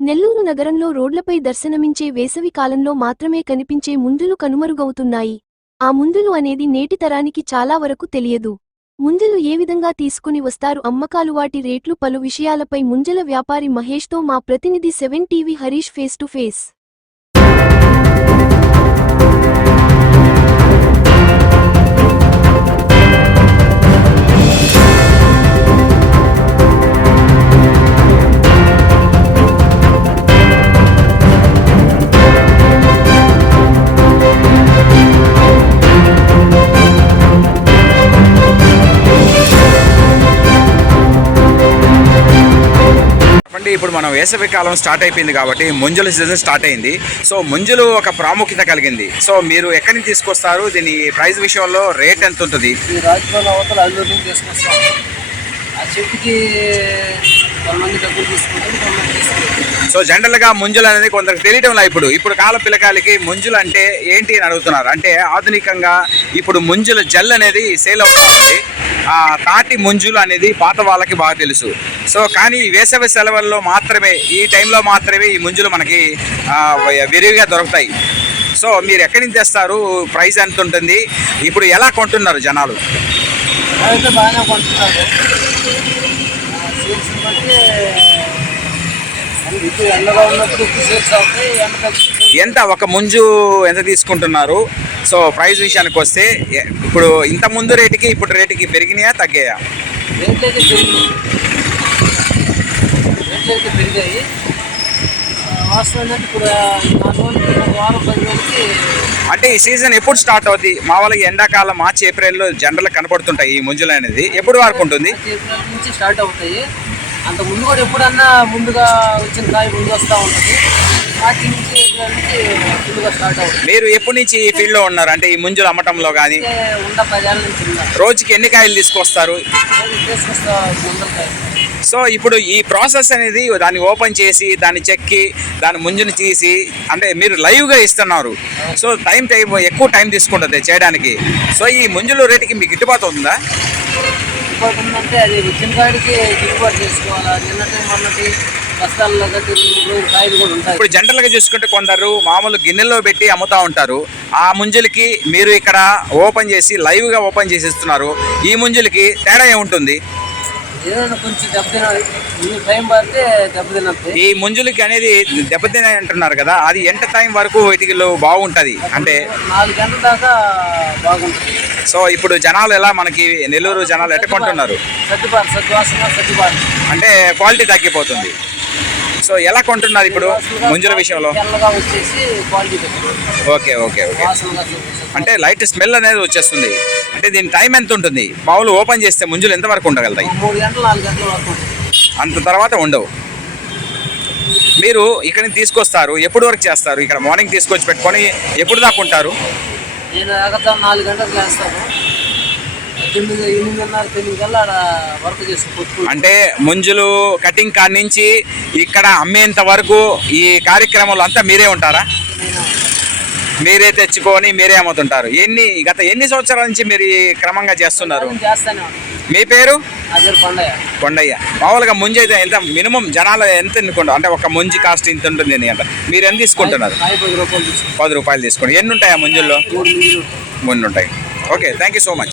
నెల్లూరు నగరంలో రోడ్లపై దర్శనమించే వేసవి కాలంలో మాత్రమే కనిపించే ముందులు కనుమరుగవుతున్నాయి. ఆ ముందులు అనేది నేటి తరానికి చాలా వరకు తెలియదు. ముందులు ఏ విధంగా తీసుకుని వస్తారు? అమ్మకాలు వాటి రేట్లు పలు విషయాలపై ముంజల వ్యాపారి మహేష్తో మా ప్రతినిధి seven TV Harish face to face. కాబట్టి ఇప్పుడు మనం వేసవి కాలం స్టార్ట్ అయిపోయింది కాబట్టి ముంజుల సీజన్ స్టార్ట్ అయింది. సో ముంజులు ఒక ప్రాముఖ్యత కలిగింది. సో మీరు ఎక్కడి నుంచి తీసుకొస్తారు? దీని ప్రైస్ విషయంలో రేట్ ఎంత ఉంటుంది ఆ చెట్టుకి కొంతమంది డబ్బులు తీసుకుంటారు కొంతమంది తీసుకుంటారు. సో జనరల్గా ముంజులు అనేది కొందరికి తెలియటం లేదు ఇప్పుడు. ఇప్పుడు కాల పిల్లకాయలకి ముంజులు అంటే ఏంటి అని అడుగుతున్నారు. అంటే ఆధునికంగా ఇప్పుడు ముంజుల జల్ అనేది సేల్ అవుతుంది ఆ తాటి ముంజులు అనేది పాత వాళ్ళకి బాగా తెలుసు. సో కానీ ఈ వేసవి సెలవుల్లో మాత్రమే ఈ టైంలో మాత్రమే ఈ ముంజులు మనకి ఆ, విరివిగా దొరుకుతాయి. సో మీరు ఎక్కడి నుంచి తెస్తారు? ప్రైస్ ఎంత ఉంటుంది ఇప్పుడు ఎలా కొంటున్నారు జనాలు? అయితే బాగానే కొంటున్నారు. బట్టి ఇప్పుడు ఉన్నప్పుడు అవుతాయి ఎండ ఎంత? ఒక ముంజు ఎంత తీసుకుంటున్నారు? సో ప్రైస్ విషయానికి వస్తే ఇప్పుడు ఇంత ముందు రేటుకి ఇప్పుడు రేటుకి పెరిగినాయా తగ్గాయా? రేట్లు అయితే పెరిగాయి. అంటే ఈ సీజన్ ఎప్పుడు స్టార్ట్ అవుతుంది మామూలుగా ఎండాకాలం మార్చి ఏప్రిల్లో జనరల్ కనపడుతుంటాయి ఈ ముంజులు అనేది. ఎప్పుడు వరకు ఉంటుంది? ఏప్రిల్ నుంచి స్టార్ట్ అవుతాయి. అంత ముందు కూడా ఎప్పుడన్నా ముందుగా వచ్చిన కాయ ముందు వస్తూ ఉంటుంది. మార్చి నుంచి ఏప్రిల్ నుంచి ముందుగా స్టార్ట్ అవుతుంది. మీరు ఎప్పటి నుంచి ఈ ఫీల్డ్లో ఉన్నారు? అంటే ఈ ముంజులు అమ్మటంలో కానీ పదేళ్ళ నుంచి రోజుకి ఎన్ని కాయలు తీసుకొస్తారు? తీసుకొస్తా సో ఇప్పుడు ఈ ప్రాసెస్ అనేది దాన్ని ఓపెన్ చేసి దాన్ని చెక్కి దాని ముంజుని తీసి అంటే మీరు లైవ్గా ఇస్తున్నారు. సో టైం టైం ఎక్కువ టైం తీసుకుంటుంది చేయడానికి. సో ఈ ముంజులు రేటుకి మీకు గిట్టుబాటు ఉందా? గిట్టుబాటు ఉందంటే అది కాడికి గిట్టుబాటు చేసుకోవాలా? నిన్నటి మొన్నటి ఇప్పుడు జనరల్గా చూసుకుంటే కొందరు మామూలు గిన్నెల్లో పెట్టి అమ్ముతా ఉంటారు. ఆ ముంజులకి మీరు ఇక్కడ ఓపెన్ చేసి లైవ్గా ఓపెన్ చేసి ఇస్తున్నారు. ఈ ముంజులకి తేడా ఏముంటుంది? ఏదైనా కొంచెం దెబ్బతినాలి ఈ పడితే ఈ ముంజులకి అనేది దెబ్బతినే అంటున్నారు కదా అది ఎంత టైం వరకు వీటిలో బాగుంటుంది? అంటే నాలుగు గంటల దాకా బాగుంటుంది. సో ఇప్పుడు జనాలు ఎలా మనకి నెల్లూరు జనాలు ఎట్టుకుంటున్నారు సర్దుబాటు సద్వాసన సర్దుబాటు. అంటే క్వాలిటీ తగ్గిపోతుంది. సో ఎలా కొంటున్నారు ఇప్పుడు ముంజుల విషయంలో? Okay okay okay. అంటే లైట్ స్మెల్ అనేది వచ్చేస్తుంది. అంటే దీని టైం ఎంత ఉంటుంది? పావులు ఓపెన్ చేస్తే ముంజులు ఎంత వరకు ఉండగలుగుతాయి? అంత తర్వాత ఉండవు. మీరు ఇక్కడ నుంచి తీసుకొస్తారు. ఎప్పుడు వరకు చేస్తారు? ఇక్కడ మార్నింగ్ తీసుకొచ్చి పెట్టుకొని ఎప్పుడు దాకా ఉంటారు? నేను నాలుగు గంటలకు లేస్తాను. తొమ్మిది ఎనిమిదిన్నర తొమ్మిది కల్లా ఆడ వర్క్ చేసి కొట్టుకుంటాను అంటే ముంజులు కటింగ్ కాడి నుంచి ఇక్కడ అమ్మేంత వరకు ఈ కార్యక్రమంలో అంతా మీరే ఉంటారా? మీరే తెచ్చుకొని మీరే అమ్ముతుంటారు. ఎన్ని గత ఎన్ని సంవత్సరాల నుంచి మీరు క్రమంగా చేస్తున్నారు? మీ పేరు? కొండయ్య. మామూలుగా ముంజు అయితే ఎంత మినిమం జనాలు ఎంత ఎన్నుకుంటారు? అంటే ఒక ముంజి కాస్ట్ ఇంత ఉంటుంది అని అంట మీరు ఎంత తీసుకుంటున్నారు? పది రూపాయలు తీసుకోండి ఎన్ని ఉంటాయి ఆ ముంజుల్లో? మూడు ముందు ఉంటాయి. Okay thank you so much